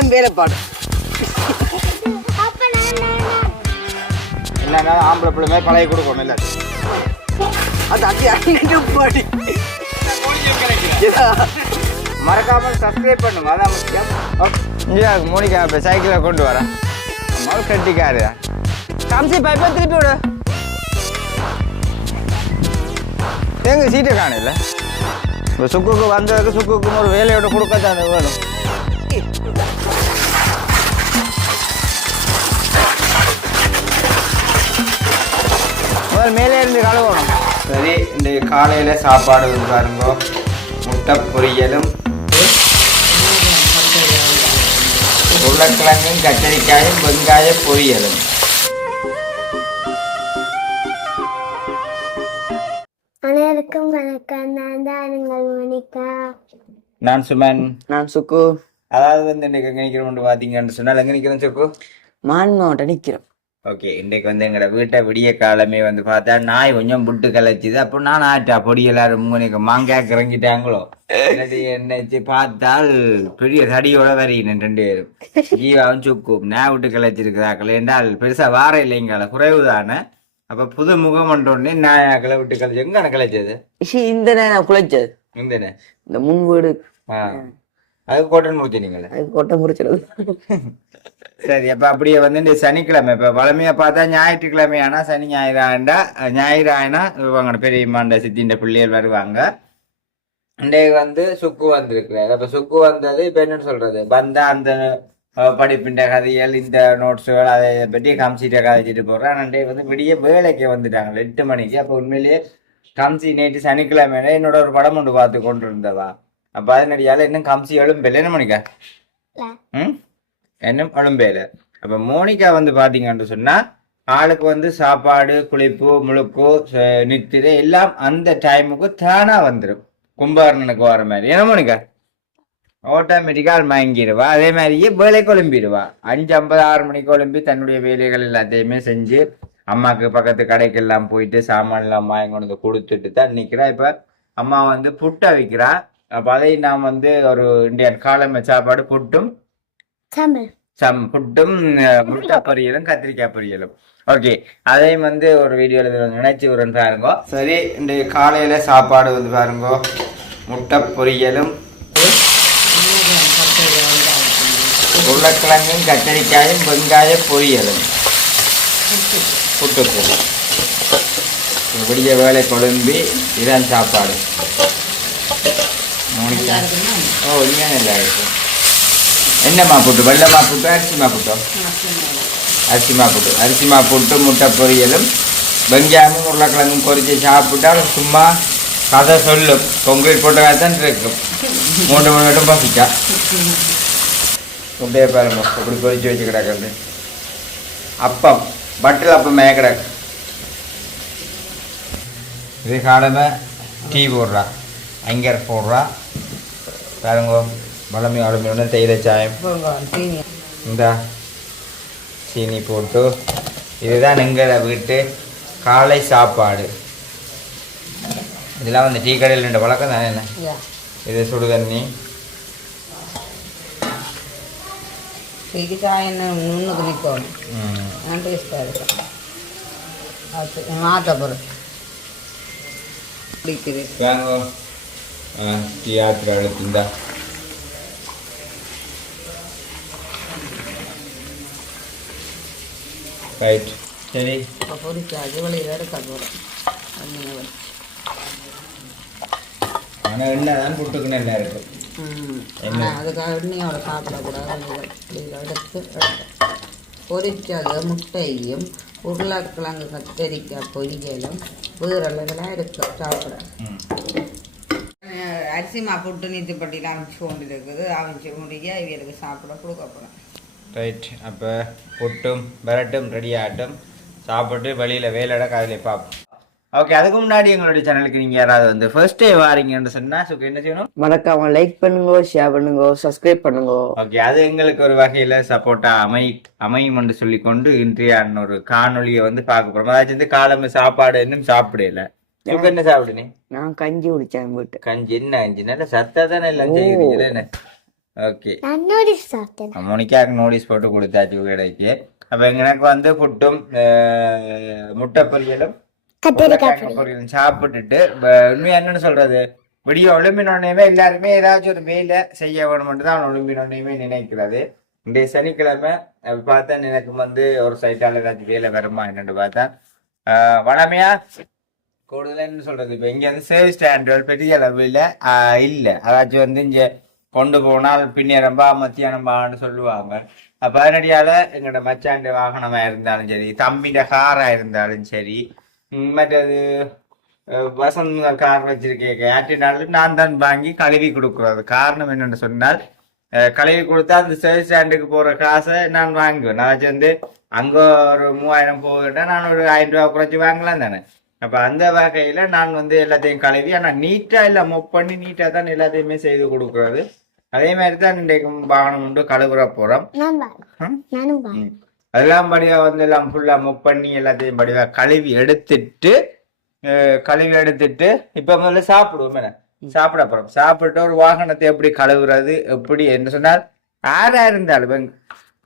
நான் நான், நான். என்னன்னா ஆம்பளை பிள்ளைமே பழைய கொடுக்கணும் இல்லை? அது அடி அண்ணன் பாடி. மறக்காம சப்ஸ்கிரைப் பண்ணுங்க. அதான் முக்கியம். இந்தியா மோனிகா இப்போ சைக்கிளை கொண்டு வரேன். மறு கட்டிக்காரு காமிச்சு பைப்பை திருப்பி விடு. எங்க சீட்டை காணல இப்போ சுக்குக்கு வந்ததுக்கு சுக்குக்கு ஒரு வேலையோட கொடுக்கத்தானே வேணும். முதல்ல மேலே இருந்து கழுவணும். சரி இந்த காலையில் சாப்பாடு வந்து பாருங்க. முட்டை பொரியலும். உருளைக்கிழங்கும் கத்தரிக்காயும் வெங்காய பொரியலும். அனைவருக்கும் வணக்கம். நான் தான் உங்கள் மணிக்கா நான் சுமன். நான் சுக்கு. அதாவது வந்து இன்னைக்கு எங்கே நிற்கிறோம் பார்த்தீங்கன்னு சொன்னால் எங்கே நிற்கிறோம் சுக்கு? மான்மாவட்ட நிக்கிறோம். ஓகே இன்றைக்கு வந்து எங்களோட வீட்டை விடிய காலமே வந்து பார்த்தா நாய் கொஞ்சம் புட்டு கலைச்சுது. அப்போ நான் ஆட்டா பொடி எல்லாரும் மூணுக்கு மாங்காய்க்கு இறங்கிட்டாங்களோ என்னச்சு பார்த்தால் பெரிய தடியோட வரையினேன் ரெண்டு பேரும். ஜீவாவும் சுக்கும். நான் விட்டு கலைச்சிருக்கிறாக்கள் என்றால் பெருசா வார இல்லைங்களா குறைவு தானே அப்ப புது முகம் ஒன்றோடனே நாயாக்களை விட்டு கலைச்சு எங்க கலைச்சது? இந்த நான் குலைச்சது. இந்த இந்த முன் வீடு. ஆ. அது கோட்டன் முடிச்சினீங்களே அது கொட்டை முடிச்சிருது சரி அப்ப அப்படியே வந்து இந்த சனிக்கிழமை இப்ப வளமையா பார்த்தா ஞாயிற்றுக்கிழமை ஆனா சனி ஞாயிறு ஆண்டா ஞாயிறு ஆயினா இவங்க பெரியம்மாண்ட சித்தின்ற பிள்ளைகள் வருவாங்க. இன்றைக்கு வந்து சுக்கு வந்திருக்கிறார். அப்ப சுக்கு வந்தது இப்ப என்ன சொல்றது? வந்தா அந்த படிப்பின்ற கதைகள் இந்த நோட்ஸுகள் அதை பற்றி காமிச்சிட்ட கதைச்சிட்டு போடுறேன் ஆனா இன்றைக்கு வந்து விடிய வேலைக்கு வந்துட்டாங்க. எட்டு மணிக்கு. அப்போ உண்மையிலேயே காமிச்சி நேற்று சனிக்கிழமையில என்னோட ஒரு படம் ஒன்று பார்த்து கொண்டு இருந்தவா அப்ப அதனடியால இன்னும் காமிச்சி எழும்பல என்ன மணிக்கா ம்? என்னும் எழும்பேல அப்ப மோனிகா வந்து பாத்தீங்கன்னு சொன்னா ஆளுக்கு வந்து சாப்பாடு குளிப்பு முழுக்கு நித்திரை எல்லாம் அந்த டைமுக்கு தானா வந்துடும் கும்பகர்ணனுக்கு வர மாதிரி. என்ன மோனிகா? ஆட்டோமேட்டிக்கா மயங்கிடுவா அதே மாதிரியே வேலை கொழும்பிடுவா. அஞ்சு ஐம்பது ஆறு மணிக்கு கொழும்பி தன்னுடைய வேலைகள் எல்லாத்தையுமே செஞ்சு அம்மாக்கு பக்கத்து கடைக்கெல்லாம் போயிட்டு சாமான் எல்லாம் வாங்கி கொண்டு வந்து கொடுத்துட்டு தான் நிக்கிறா. இப்ப அம்மா வந்து புட்டை விற்கிறா அப்ப அதை நான் வந்து ஒரு இந்தியன் காலமை சாப்பாடு புட்டும் சம் புட்டும் முட்டை பொரியலும் கத்திரிக்காய் பொரியலும். ஓகே அதையும் வந்து ஒரு வீடியோல நினைச்சு விடுறேன் பாருங்க. சரி இந்த காலையில சாப்பாடு வந்து பாருங்க. முட்டை பொரியலும் உருளைக்கிழங்கும் கத்திரிக்காயும் வெங்காய பொரியலும். புட்டுக்கு விடிய வேலை கொழும்பி இதான் சாப்பாடு. மோனிகா ஓ உண்மையான நல்லா இருக்கு என்னம்மா புட்டு வெள்ளமா புட்டு அரிசிமா புட்டோ அரிசிமா புட்டு அரிசிமா புட்டு முட்டை பொரியலும் வெங்காயமும் உருளைக்கிழங்கும் பொரிச்சு சாப்பிட்டால் சும்மா கதை சொல்லும் கொங்கிரீட் போட்ட தான் இருக்கும் மூன்று மணி மட்டும் பசிச்சா அப்படியே பாருங்க இப்படி பொரிச்சு வச்சு கிடக்குறது அப்பம் பட்டில் அப்பம் கிடக்கு இது காலமே டீ போடுறா அங்கர் போடுறா பாருங்க வளமை வளமையோட தேயிலை சாயம் இந்த சீனி போட்டு இதுதான் எங்களை வீட்டு காலை சாப்பாடு இதெல்லாம் வந்து டீ கடையில் ரெண்டு பழக்கம் தானே என்ன இது சுடு தண்ணி முன்னுக்கு நிற்கணும் ம், நான் டேஸ்ட்டாக இருக்கும் மாற்ற பொருள் பிடிக்குது வாங்க ஆ, டீ ஆத்திர அழுத்திந்தா ரைட் சரி இப்போ பொரிச்சாச்சு வெளியில் எடுக்க போகிறோம் தண்ணியை வச்சு ஆனால் என்ன தான் புட்டுக்குன்னு என்ன இருக்கு அதுக்காக சாப்பிடக்கூடாது வெளியில் எடுத்து எடுத்து பொரிச்சது முட்டையும் உருளைக்கிழங்கு கத்தரிக்காய் பொரியலும் வேறெல்லாம் இருக்கு சாப்பிட அரிசி மா புட்டு நீத்துப்பட்டியில் அவிச்சு கொண்டு இருக்குது. அவிச்சு முடிய இவருக்கு சாப்பிட கொடுக்க போகிறேன் ரைட் அப்போ புட்டும் விரட்டும் ரெடி ஆகட்டும். சாப்பிட்டு வெளியில் வேலையோட காலையில் பார்ப்போம். ஓகே அதுக்கு முன்னாடி எங்களுடைய சேனலுக்கு நீங்கள் யாராவது வந்து ஃபர்ஸ்ட் டே வாரீங்கன்னு சொன்னால் சுக்கு என்ன செய்யணும்? மறக்காம லைக் பண்ணுங்க ஷேர் பண்ணுங்க சப்ஸ்கிரைப் பண்ணுங்க. ஓகே அது எங்களுக்கு ஒரு வகையில் சப்போர்ட்டாக அமை அமையும் என்று சொல்லிக்கொண்டு இன்றைய ஒரு காணொளியை வந்து பார்க்க போகிறோம் அதாச்சும் வந்து காலம்பு சாப்பாடு இன்னும் சாப்பிடல. சுக்கு என்ன சாப்பிடுனே நான் கஞ்சி குடிச்சேன் வீட்டு கஞ்சி என்ன கஞ்சி நல்ல சத்தா தானே எல்லாம் செய்கிறீங்களே என்ன ஓகே நான் நோட்டீஸ் சாப்பிட்டேன் மோனிக்காக்கு நோட்டீஸ் போட்டு கொடுத்தாச்சு கடைக்கு அப்ப எனக்கு வந்து புட்டும் முட்டை பொரியலும் சாப்பிட்டுட்டு உண்மையா என்னன்னு சொல்றது விடிய ஒளிம்பினோடனே எல்லாருமே ஏதாச்சும் ஒரு வேலை செய்ய வேணும்னு தான் ஒளிம்பினோடனே நினைக்கிறது இன்றைய சனிக்கிழமை பார்த்தா எனக்கு வந்து ஒரு சைட்டால ஏதாச்சும் வேலை வருமா என்னன்னு பார்த்தா ஆஹ், வளமையா கூடுதலா என்ன சொல்றது இப்போ இங்க வந்து சேவ் ஸ்டாண்டர்ட் பெரிய அளவில் இல்லை அதாச்சும் வந்து இங்க கொண்டு போனால் பின்னேரம்பா மத்தியானம்பான்னு சொல்லுவாங்க அப்ப அதனடியால எங்களோட மச்சாண்ட வாகனமாக இருந்தாலும் சரி தம்பிட காராக இருந்தாலும் சரி மற்றது வசந்த கார் வச்சிருக்கேன் யாற்றினாலும் நான் தான் வாங்கி கழுவி கொடுக்குறது காரணம் என்னென்னு சொன்னால் கழுவி கொடுத்தா அந்த சர்வீஸ் ஸ்டாண்டுக்கு போற காசை நான் வாங்குவேன் நான் வந்து அங்க ஒரு மூவாயிரம் போகுதுன்னா நான் ஒரு ஆயிரம் ரூபாய் குறைச்சி வாங்கலாம் தானே அப்ப அந்த வகையில நான் வந்து எல்லாத்தையும் கழுவி ஆனா நீட்டா இல்ல மொப் பண்ணி நீட்டா தான் எல்லாத்தையுமே செய்து கொடுக்கறது. அதே மாதிரி தான் இன்றைக்கு வாகனம் உண்டு கழுவுற போறோம். அதெல்லாம் படிவா வந்து எல்லாம் ஃபுல்லா முப் பண்ணி எல்லாத்தையும் படிவா கழுவி எடுத்துட்டு அஹ், கழுவி எடுத்துட்டு இப்ப முதல்ல சாப்பிடுவோம் என்ன? சாப்பிட போறோம். சாப்பிட்டு ஒரு வாகனத்தை எப்படி கழுவுறது எப்படி என்று சொன்னால் யாரா இருந்தாலும்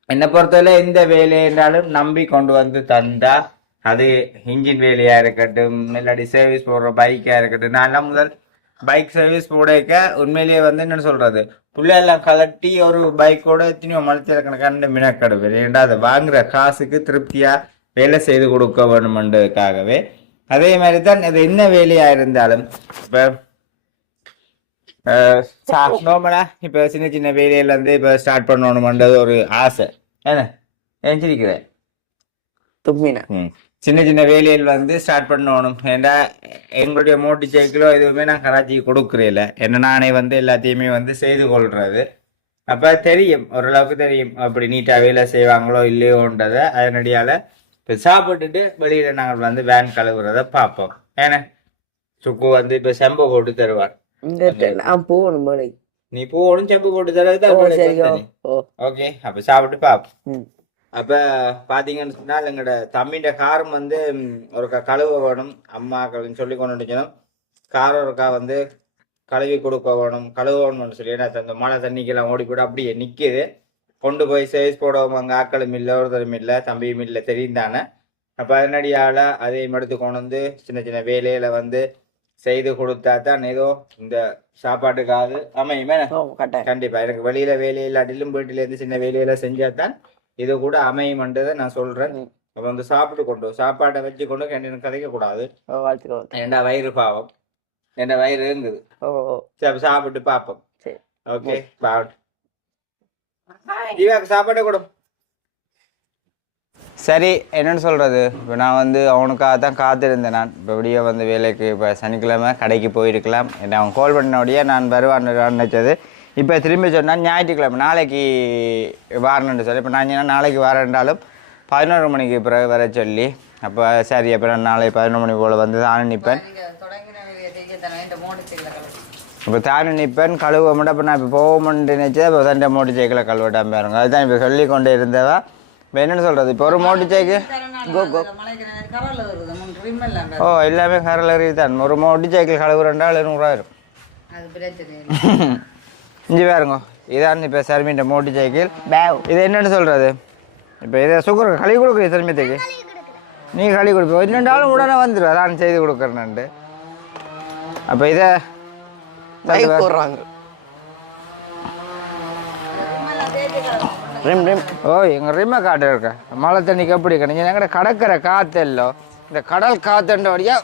என்னை பொறுத்தவரை எந்த வேலை என்றாலும் நம்பி கொண்டு வந்து தந்தா அது இன்ஜின் வேலையா இருக்கட்டும் இல்லாட்டி சர்வீஸ் போடுற பைக்கா இருக்கட்டும் நான் எல்லாம் முதல் பைக் சர்வீஸ் போடைக்க உண்மையிலேயே வந்து என்ன சொல்றது? புள்ளையெல்லாம் கலட்டி ஒரு பைக்கோட எத்தனையோ மலத்திலக்கணக்கான மினக்கடுவேன் ஏன்டா அதை வாங்குற காசுக்கு திருப்தியா வேலை செய்து கொடுக்க வேணுமென்றதுக்காகவே. அதே மாதிரி தான் அது என்ன வேலையா இருந்தாலும் இப்ப நோமலா இப்ப சின்ன சின்ன வேலையில இருந்து இப்ப ஸ்டார்ட் பண்ணணுமென்றது ஒரு ஆசை. என்ன? எஞ்சிருக்கிறேன் தும்மினா. ம். சின்ன சின்ன வேலையில் வந்து ஸ்டார்ட் பண்ணணும். ஏன்டா எங்களுடைய மோட்டர் சைக்கிளோ எதுவுமே நான் கராச்சிக்கு கொடுக்குறேல என்ன நானே வந்து எல்லாத்தையுமே வந்து செய்து கொள்றது. அப்ப தெரியும் ஓரளவுக்கு தெரியும். அப்படி நீட்டா வேலை செய்வாங்களோ இல்லையோன்றத அதனடியால இப்போ சாப்பிட்டுட்டு வெளியில நாங்கள் வந்து வேன் கழுவுறத பார்ப்போம். ஏன்னா சுக்கு வந்து இப்ப செம்பு போட்டு தருவார். இங்க தெ- நான் போகணும் போலை நீ போகணும் செம்பு போட்டு தரது ஓகே அப்ப சாப்பிட்டு பார்ப்போம். அப்ப பாத்தீங்கன்னு சொன்னால் எங்களோட தம்பின்ற காரம் வந்து ஒரு கழுவ வேணும் அம்மாக்கள் சொல்லி கொண்டு வந்துக்கணும் காரம் ஒருக்கா வந்து கழுவி கொடுக்க வேணும் கழுவணும்னு சொல்லி. ஏன்னா அந்த மழை தண்ணிக்கெல்லாம் ஓடி கூட அப்படியே நிக்குது. கொண்டு போய் சர்வீஸ் போடவும் அங்கே ஆக்களும் இல்லை ஒருத்தரும் இல்லை தம்பியும் இல்லை தெரியும் தானே அப்போ அதனடியால் அதையும் எடுத்து கொண்டு வந்து சின்ன சின்ன வேலையில வந்து செய்து கொடுத்தா தான் ஏதோ இந்த சாப்பாட்டுக்காவது அமையுமே. ஓ கட்டாயம் கண்டிப்பா. எனக்கு வெளியில வேலை இல்லாட்டிலும் வீட்டுல இருந்து சின்ன வேலையில செஞ்சாதான் இது கூட அமையும்ன்றதை நான் சொல்றேன். அப்ப வந்து சாப்பிட்டு கொண்டு சாப்பாட்டை வச்சு கொண்டு கேண்டீன் கதைக்க கூடாது ஏண்டா வயிறு பாவம்? என் வயிறு இருந்தது ஓ ஓ சரி அப்ப சாப்பிட்டு பார்ப்போம் சரி. ஓகே பாவட் ஜீவாக்கு சாப்பாட்டை கொடு. சரி என்னன்னு சொல்றது? இப்போ நான் வந்து அவனுக்காக தான் காத்திருந்தேன் நான். இப்போ இப்படியே வந்து வேலைக்கு இப்போ சனிக்கிழமை கடைக்கு போயிருக்கலாம். என்ன அவன் கால் பண்ணினோடைய நான் வருவான்னு நினைச்சது. இப்போ திரும்பி சொன்னால் ஞாயிற்றுக்கிழமை நாளைக்கு வரணுன்னு சொல்லி இப்போ நான் என்ன நாளைக்கு வரேன்றாலும் பதினோரு மணிக்கு பிறகு வர சொல்லி அப்போ சரி அப்புறம் நாளைக்கு பதினொரு மணி போல் வந்து நிற்பேன் தானே கழுவு இப்போ தானும் நிற்பேன் கழுவ மட்டும் இப்போ நான் இப்போ போவோம்னு நினைச்சா இப்போ தண்டை மோட்டர் சைக்கிளை கழுவட்டாம பாருங்க. அதுதான் இப்போ சொல்லி கொண்டே இருந்தவா. இப்போ என்னன்னு சொல்கிறது இப்போ ஒரு மோட்டர் சைக்கிள். ஓ எல்லாமே கரலறி தான். ஒரு மோட்டர் சைக்கிள் அது பிரச்சனை இல்லை. இஞ்சி பாருங்க. இதான் இப்போ சர்மின்ற மோட்டர் சைக்கிள் இது என்னன்னு சொல்கிறது இப்போ இதை சுகர் கழுவி கொடுக்குற சர்மியத்துக்கு நீ கழுவி கொடுப்போம் இன்னொன்றாலும் உடனே வந்துடும் அதான் செய்து கொடுக்குறேன்ட்டு அப்போ இதை போடுறாங்க. Rim rim. ஓ எங்கள் ரிம்ம காட்டு இருக்க. மழை தண்ணிக்கு எப்படி கிடையாது எங்கட கடற்கரை காற்று இல்லை. இந்த கடல் காத்துன்ற வழியா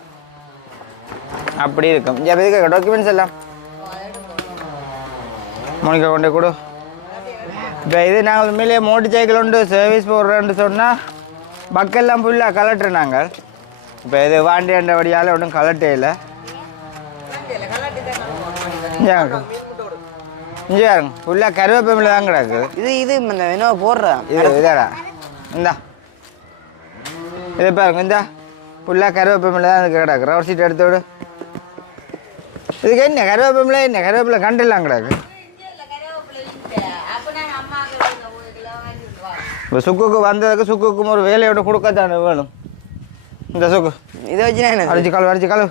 அப்படி இருக்கும். இங்கே எதுக்கு? டாக்குமெண்ட்ஸ் எல்லாம். மோனிகா கொண்டு கொடு. இப்போ இது நாங்கள் உண்மையிலேயே மோட்டர் சைக்கிள் உண்டு சர்வீஸ் போடுறோன்னு சொன்னால் பக்கெல்லாம் ஃபுல்லாக கலட்டுறோம் நாங்கள். இப்போ இது வாண்டியாண்ட வழியால் ஒன்றும் கலட்டே இல்லை. இங்கே இங்கே பாருங்க. ஃபுல்லாக கருவேப்பமில்லை தான் கிடக்குது இது இது என்ன போடுறேன் இது இதாடா. இந்தா. இது பாருங்க இந்தா. ஃபுல்லாக கருவேப்பமில்லை தான் இதுக்கு கிடக்கு. ரவர் சீட் எடுத்து விடு. இதுக்கு என்ன? கருவேப்பமில்லை என்ன? கருவேப்பிலை கண்டுலாம் கிடக்கு. இப்போ சுக்குக்கு வந்ததுக்கு சுக்குக்கும் ஒரு வேலையோட கொடுக்கத்தானே வேணும். இந்த சுக்கு. இதை வச்சு என்ன? அடிச்சு கழுவு அடிச்சு கழுவு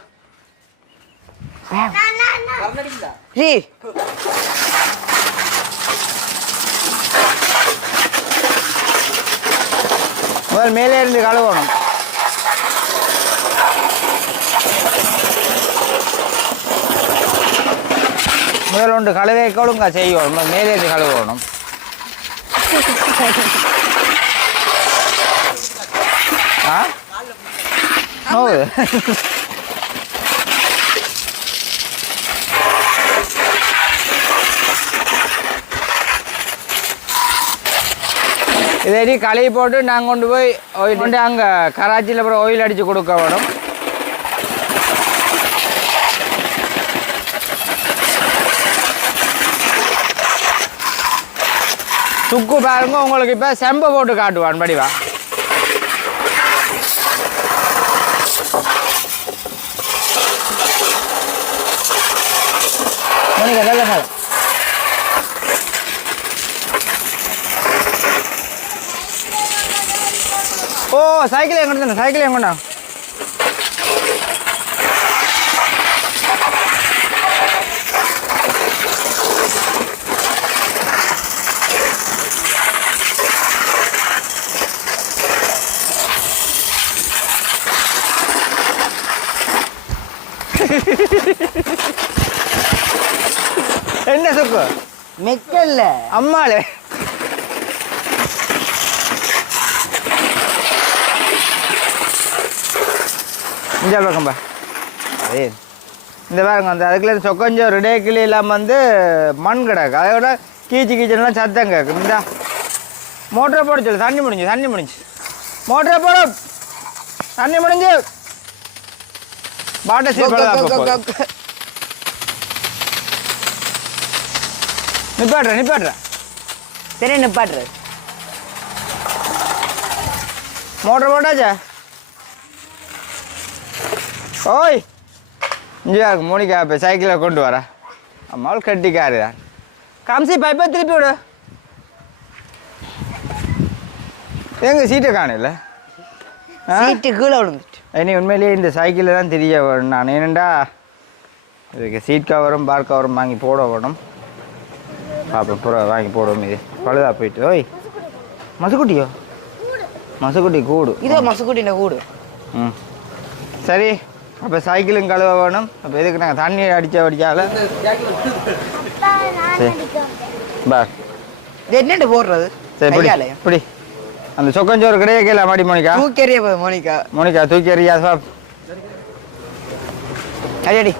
முதல் மேலே இருந்து கழுவணும். முதல் ஒன்று கழுவை கொடுங்க செய்யணும் மேலே இருந்து கழுவணும். ஓ இதடி கழுவி போட்டு நாங்கள் கொண்டு போய் oil கொண்டு அங்கே கராச்சியில் அப்புறம் ஆயில் அடித்து கொடுக்க வேணும். சுக்கு பாருங்க உங்களுக்கு இப்போ செம்பை போட்டு காட்டுவான் படிவா மோனிகா நல்ல காலம் எங்கே தானே சைக்கிள் எங்கண்ணா என்ன சுக்கு மெக்கல்ல. அம்மாளே. இந்த பக்கம்பா அதே இந்த பாருங்க அந்த அதுக்குள்ள சொக்கஞ்சம் ரெடே கிளி இல்லாமல் வந்து மண் கிடக்கு. அதோட கீச்சு கீச்செல்லாம் சத்தம் கேட்கும். இந்த. மோட்டரை போட சொல்லு. தண்ணி முடிஞ்சு தண்ணி முடிஞ்சு. மோட்டரை போட. தண்ணி முடிஞ்சு. பாட்டை நிப்பாட்டுற நிப்பாட்டுற. சரி நிப்பாட்டுரு மோட்டர் போட்டாச்சா? ஓய் இங்கே இருக்கு மோனிகா இப்போ சைக்கிளை கொண்டு வர அம்மாள் கட்டிக்காரு. தான் காமிசி பைப்பை திருப்பி விடு. எங்க சீட்டை காணல? சீட்டு கீழே விழுந்துட்டு. இனி உண்மையிலேயே இந்த சைக்கிளில் தான் தெரிய வேணும். நான் ஏனண்டா இதுக்கு சீட் கவரும் பார் கவரும் வாங்கி போட வேணும். பார்ப்போம் புற வாங்கி போடுவோம் இது. பழுதா போயிட்டு ஓய். மசுக்குட்டியோ? மசுக்குட்டி கூடு. இதோ மசுக்குட்டின கூடு. ம். சரி. அப்போ சைக்கிளும் கழுவ வேணும். அப்போ எதுக்கு நாங்கள் தண்ணி அடிச்ச அடிச்சால? சரி. பார். என்னண்டு போடுறது? சரி பிடி கையால பிடி. அந்த சொக்கஞ்சோறு கிடையாது கேள மாடி மோனிகா. தூக்கறிய போய் மோனிகா. மோனிகா தூக்கி எறியா சாப். அடி அடி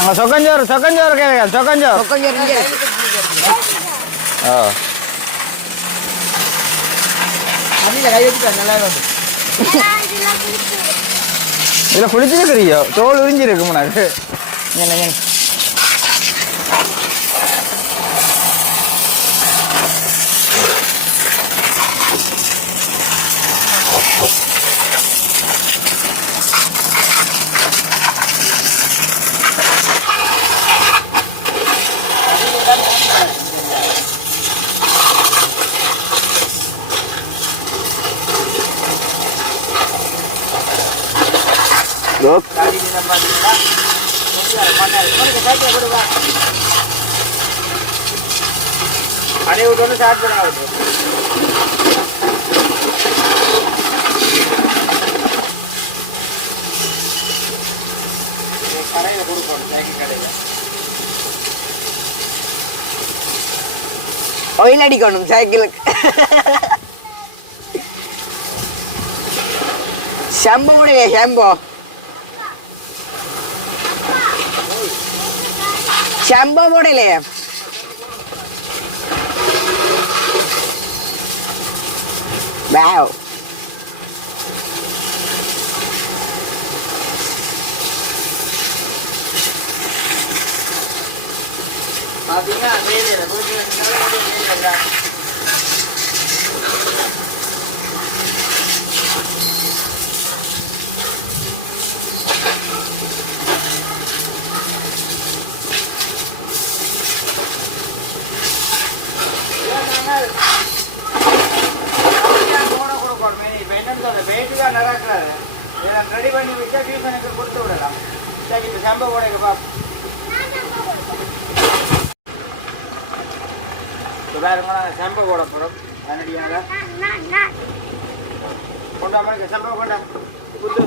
அங்கே சொக்கஞ்சோறு சொக்கஞ்சோறு கேளுங்க சொக்கஞ்சோறு. கொஞ்சம் கை வச்சுட்டு நல்லா வந்து இதில் குளிச்சிருக்கிறியோ தோல் உறிஞ்சிருக்கு உனக்கு. என்ன வந்து ஸ்டார்ட் பண்ண ஆகுது. கடையில் கொடுக்கணும் சைக்கிள் கடையில். ஆயில் அடிக்கணும் சைக்கிளுக்கு. ஷம்போ முடியல ஷம்போ ஷம்போ போடலையே. 啊，我比他年龄大，我比他年龄大。கொடுப்பேன் இப்போ என்னன்னு அந்த வெயிட்டு தான் நடக்கிறாரு இதை ரெடி பண்ணி விட்டு டியூஷனுக்கு கொடுத்து விடலாம் சரி இப்போ சம்பவம் உடைக்கு பார்ப்போம் வேறு செம்பை போட போகிறோம் கனடியால் கொண்டா மாதிரி செம்பை கொண்டா குத்து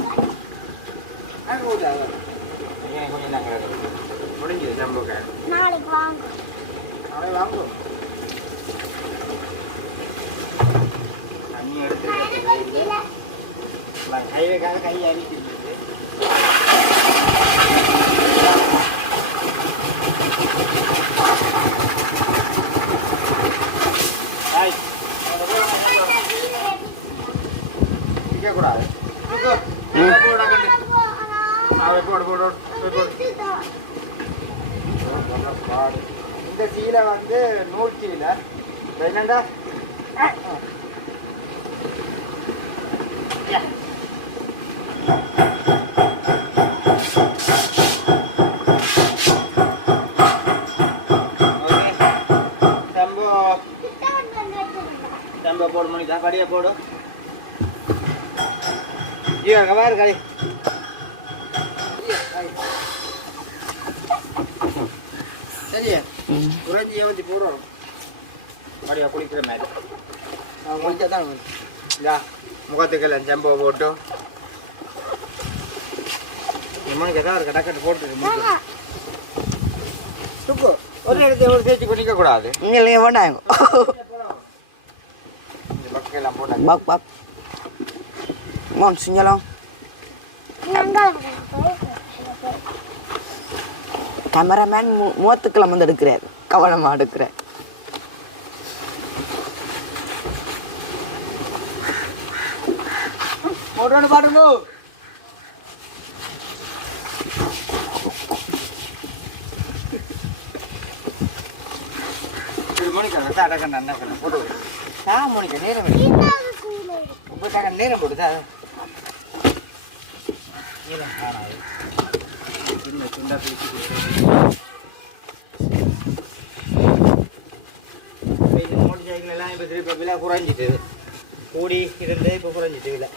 நாங்கள் ஊட்டா கொஞ்சம் நாங்கள் முடிஞ்சது செம்பை நாளைக்கு வாங்க. நாளைக்கு வாங்குவோம் தண்ணி எடுத்து கை வைக்காத கை அரிக்கிறது அதை போடு. போடு, பாடு. இந்த சீலை வந்து நூல் சீலை என்னண்டா சம்போ இதான் படியை போடும். படியா போடு ஐயோ கவாரு காய் சரியா? குறைஞ்சி ஏவத்தி போடுறோம் படியா குளிக்கிற மாதிரி. குளிச்சா தான் இந்தா முகத்துக்கெல்லாம் செம்போ போட்டு. மணிக்கு ஏதாவது கடக்கட்டு போட்டு சுக்கு ஒரு இடத்துல ஒரு சேர்த்து குடிக்க கூடாது இங்கே வேண்டாம். பக்கையெல்லாம் போட்டாங்க Bak bak. Mon sinyalang. Cameraman மூவத்துக்கெல்லாம் வந்து எடுக்கிறார் கவனமாக எடுக்கிறார் போட்டோன்னு பாருங்க மணிக்கு அதான் அடக்கணும் அண்ணா போட்டு ஆ மணிக்கு நேரம் டக்கு நேரம் போடுதா? சின்ன சின்ன பேசி மோட்டர் சைக்கிள் எல்லாம் இப்போ திருப்பி விலை குறைஞ்சிட்டு. கூடி இருந்து இப்போ குறைஞ்சிட்டு விலை.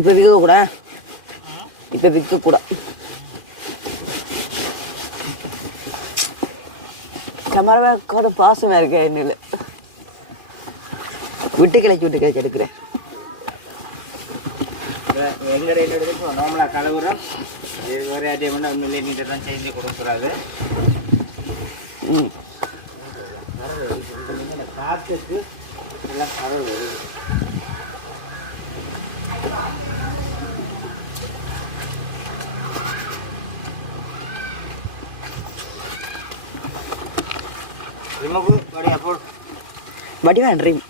இப்போ விற்க கூட? இப்போ விற்க கூட. கேமராமேன் கூட பாசமாக இருக்கேன் என்னில் விட்டு கிளச்சி விட்டு கிளச்சி எடுக்கிறேன் எங்கட எடுத்து நார்மலாக கலவுறோம். இது ஒரே அதே பண்ண ஒன்றும் நீட்டை தான் செஞ்சு கொடுக்குறாது ம். காற்றுக்கு எல்லாம் கலவு. வருது ரிமோக்கு வடியா போடு வடிவேன் ட்ரீம்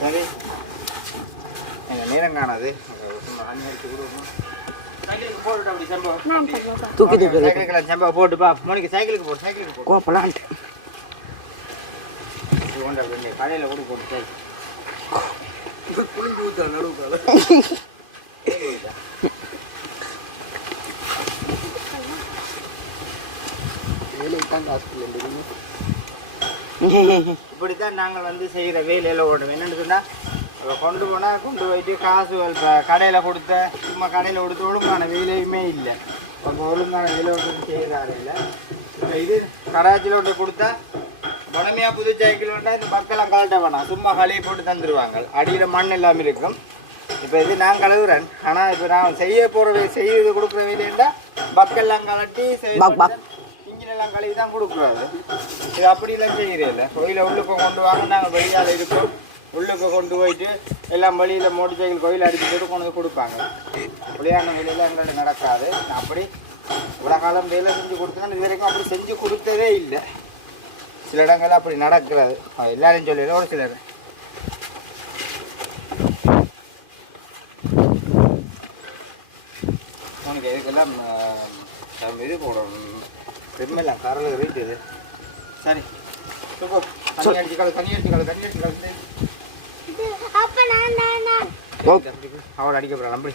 சரி எங்கள் நேரம் காணாது சும்மா தண்ணி அடிச்சு கொடுக்கணும் சைக்கிளுக்கு போட்டுட்டு அப்படி சம்பவம் தூக்கி தூக்கி சைக்கிளுக்கு சம்பவம் போட்டுப்பா மோனிக்கு சைக்கிளுக்கு போடு சைக்கிளுக்கு போடு. அப்படி கடையில் கூட போட்டு சரி இப்படித்தான் நாங்கள் வந்து செய்கிற வேலையில் ஓடுவோம். என்னென்னு சொன்னால் கொண்டு போனால் கொண்டு போயிட்டு காசு கடையில் கொடுத்த சும்மா கடையில் கொடுத்த ஒழுங்கான வேலையுமே இல்லை. இப்போ ஒழுங்கான ஒன்று செய்கிறாரு இல்லை. இப்போ இது கராச்சியில் ஒன்று கொடுத்தா வளமையாக புது சைக்கிள் வந்தால் இந்த மக்கள்லாம் கழட்ட வேணாம். சும்மா கழுவி போட்டு தந்துடுவாங்க அடியில் மண் எல்லாம் இருக்கும். இப்போ இது நான் கழுவுறேன். ஆனால் இப்போ நான் செய்ய போகிற செய்து கொடுக்குற வேலையண்டா மக்கள்லாம் கலட்டி பக் பக். இன்ஜின் எல்லாம் கழுவி தான் கொடுக்குறாரு. இது அப்படிலாம் செய்கிறதில்ல கோயிலை உள்ளுக்கு கொண்டு வாங்க நாங்கள் வெளியால் இருக்கோம். உள்ளுக்கு கொண்டு போயிட்டு எல்லாம் வெளியில் மோட்டர் சைக்கிள் கோயில் அடிச்சு போட்டு கொண்டு வந்து கொடுப்பாங்க. விளையாடின வெளியில் எங்கள்கிட்ட நடக்காது. நான் அப்படி இவ்வளோ காலம் வேலை செஞ்சு கொடுத்தேன். இது வரைக்கும் அப்படி செஞ்சு கொடுத்ததே இல்லை. சில இடங்கள்ல அப்படி நடக்கிறது. அது எல்லாரும் சொல்லல ஒரு சிலர். உனக்கு இதுக்கெல்லாம் இது போடணும்? பெருமெல்லாம் கரல் ரேட் இது சரி. தண்ணி அடிச்சு கலு தண்ணி அடிச்சு கலு தண்ணி அடிச்சு கலு அப்ப நான் நான் நான் அவள் அடிக்க போகிறான் அப்படி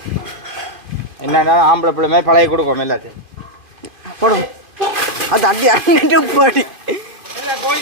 என்னன்னா ஆம்பளை பிள்ளைமே பழைய கொடுக்கும் எல்லாத்தையும். போடும் அது அடி அடிட்டு போடி. என்ன கோழி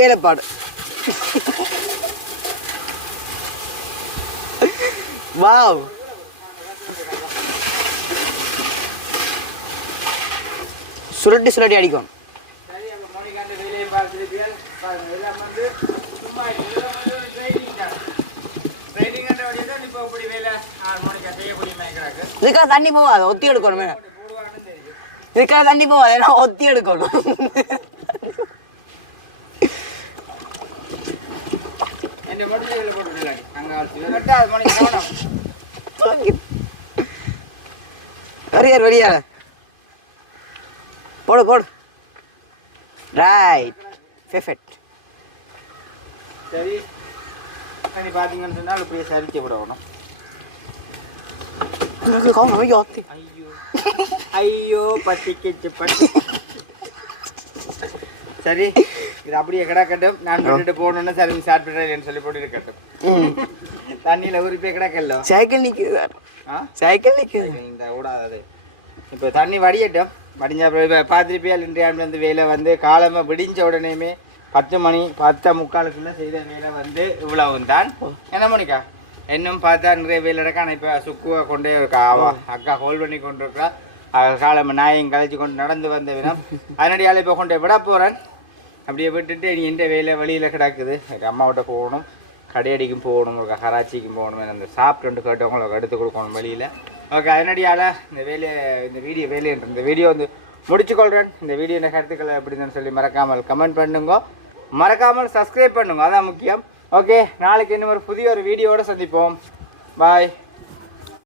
வேலைப்பாடு. வாவ். ஆறு சுரட்டி அடிக்கும். மேய்க்கிறாங்க இதுக்காக தண்ணி போவாது ஒத்தி எடுக்கணுமே. இதுக்காக தண்ணி போவாது ஏன்னா ஒத்தி எடுக்கணும். என்ன மட்டும் வேலை போட்டு விடலாடி அங்கே கட்டாது மோனிகா கவனம் வரியார் வரியார். போடு போடு. ரைட் பெர்ஃபெக்ட் சரி. சரி பார்த்தீங்கன்னு சொன்னால் இப்படியே சரிச்சு விடணும். ஐயோ. ஐயோ பட்டிக்கிச்சு பட்டி சரி இது அப்படியே கிடக்கட்டும். நான் விட்டுட்டு போகணுன்னு சரி ஸ்டார்ட் பண்ணுறேன்னு சொல்லி போட்டு இருக்கட்டும் ம். தண்ணியில் உரிப்பே கிடக்கல? சைக்கிள் நிற்குது ஆ? சைக்கிள் நிற்குது இந்த விடாதது இப்போ தண்ணி வடியட்டும். வடிஞ்ச அப்புறம் இப்போ பார்த்துருப்பியா? இன்றைய வந்து வேலை வந்து காலமாக விடிஞ்ச உடனேயுமே பத்து மணி பத்து முக்காலுக்குள்ளே செய்த வேலை வந்து இவ்வளவு தான் என்ன மணிக்கா இன்னும் பார்த்தா நிறைய வேலை இருக்கா ஆனால் இப்போ சுக்குவை கொண்டே இருக்கா? அக்கா ஹோல்ட் பண்ணி கொண்டு இருக்கா காலம் நாயும் கழிச்சு கொண்டு நடந்து வந்த வினம் அதனடியால் இப்போ கொண்டு விட போகிறேன் அப்படியே விட்டுட்டு நீ எந்த வேலை வெளியில் கிடக்குது? எங்கள் அம்மாவிட்ட போகணும் கடையடிக்கும் போகணும் ஒரு கராச்சிக்கும் போகணும் அந்த சாப்பிட்டு கேட்டவங்களுக்கு எடுத்து கொடுக்கணும் வெளியில். ஓகே அதனடியால் இந்த வேலையை இந்த வீடியோ வேலையின்ற இந்த வீடியோ வந்து முடிச்சுக்கொள்கிறேன் இந்த வீடியோ என்ன கருத்துக்களை அப்படின்னு சொல்லி மறக்காமல் கமெண்ட் பண்ணுங்க. மறக்காமல் சப்ஸ்கிரைப் பண்ணுங்க அதான் முக்கியம். ஓகே நாளைக்கு இன்னும் ஒரு புதிய ஒரு வீடியோவோட சந்திப்போம். பாய்